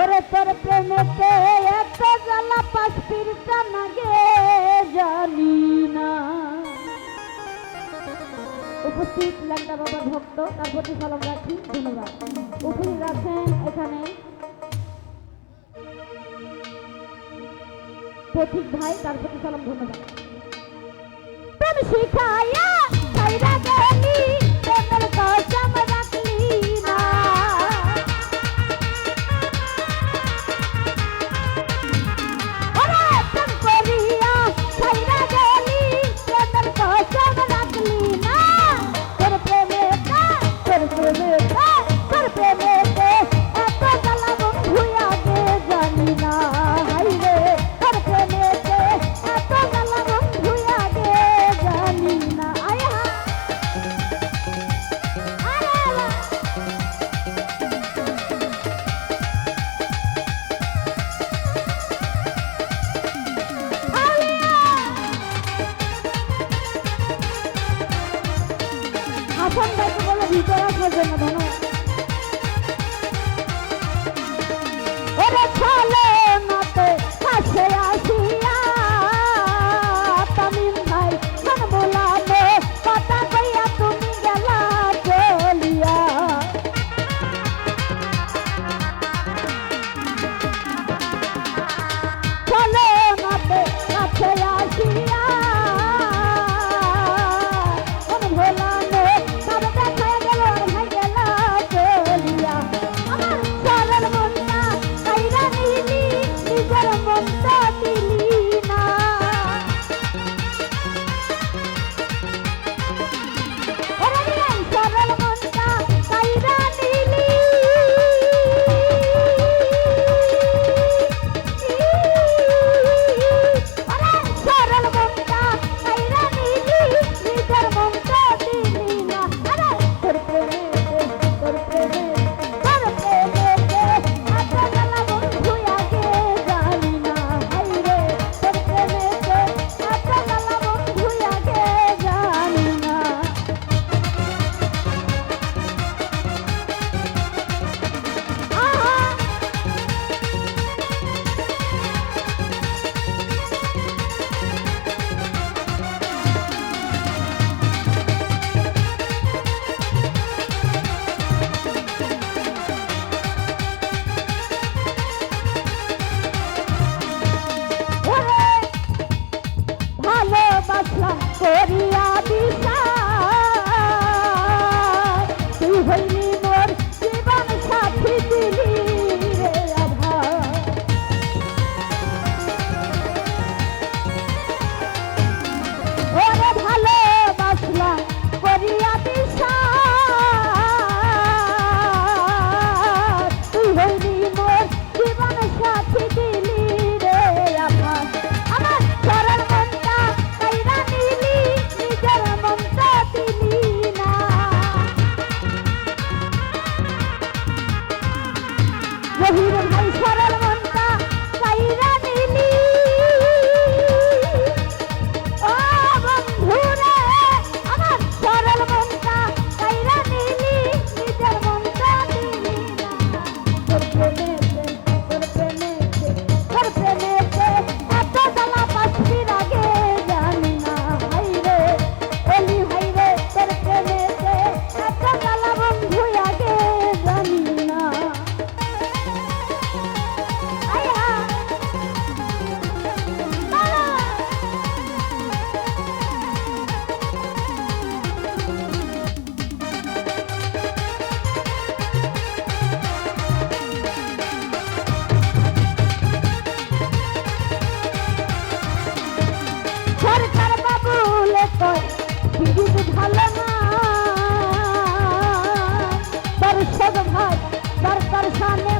ওরে তোর প্রেমেতে এত জ্বালা পাশ ফিরতা না গে জানি না। উপস্থিত ল্যাংটা বাবার ভক্ত তার প্রতি সালাম রাখি, ধন্যবাদ। উপস্থিত আছেন এখানে পথিক ভাই, তার প্রতি সালাম, ধন্যবাদ। প্রেম শিখায়া ছাইরা গেলি প্রেমের কসম রাখলি না। ওরে প্রেম করিয়া ছাইরা গেলি প্রেমের কসম রাখলি না। তোর প্রেমেতে তোর প্রেমেতে তোর প্রেমেতে এত জ্বালা বন্ধু আগে জানি না। হাইরে তোর প্রেমেতে এত জ্বালা বন্ধু আগে জানি না। আয়া হাসান ভাইকে বলে ভিতরে আসার জন্য ধন্যবাদ। ওরে চলে নাতে কাছে আসিয়া তামিম ভাই মন বোলানো কথা কইয়া তুমি গেলা চলিয়া। চলে নাতে কাছে আসিয়া মন বোলানো সব দেখা গেল আর ভাই গেলা চলিয়া। আমার সরল মনটা কাইরা নিলি নিজের মনটা দিলি না। ওরে নিলাই সরল মনটা কাইরা নিলি ওরে সরল মনটা কাইরা নিলি নিজের মনটা দিলি না। আরে তোর প্রেমেতে তোর প্রেমেতে তোর প্রেমেতে এত জ্বালা বন্ধু আগে জানি না। হাইরে তোর প্রেমেতে এত জ্বালা বন্ধু আগে জানি না। আহা ওরে ভালোবাসলাম করিয়া বিশ্বাস তুই হইলি মোর জীবন সাথী দিলি রে আভাস। ওরে ভালোবাসলাম করিয়া বিশ্বাস তুই হইলি মোর জীবন সাথী দিলি রে আভাস। আমার সরল মনটা কাইরা নিলি নিজের মনটা দিলি না। জহির ভাই সরল মনটা কাইরা নিলি ও বন্ধু রে। আমার সরল মনটা কাইরা নিলি নিজের মনটা দিলি না। তোর প্রেমেতে তোর প্রেমেতে তোর প্রেমেতে এত জ্বালা পাশির আগে জানি না। হাইরে এলি হাইরে তোর প্রেমেতে এত জ্বালা বন্ধু আগে জানি না। আয়া বাবা সরকার বাবুলে কয় বিদ্যুৎ ভালো না। দর্শক ভাই দরকার সামনে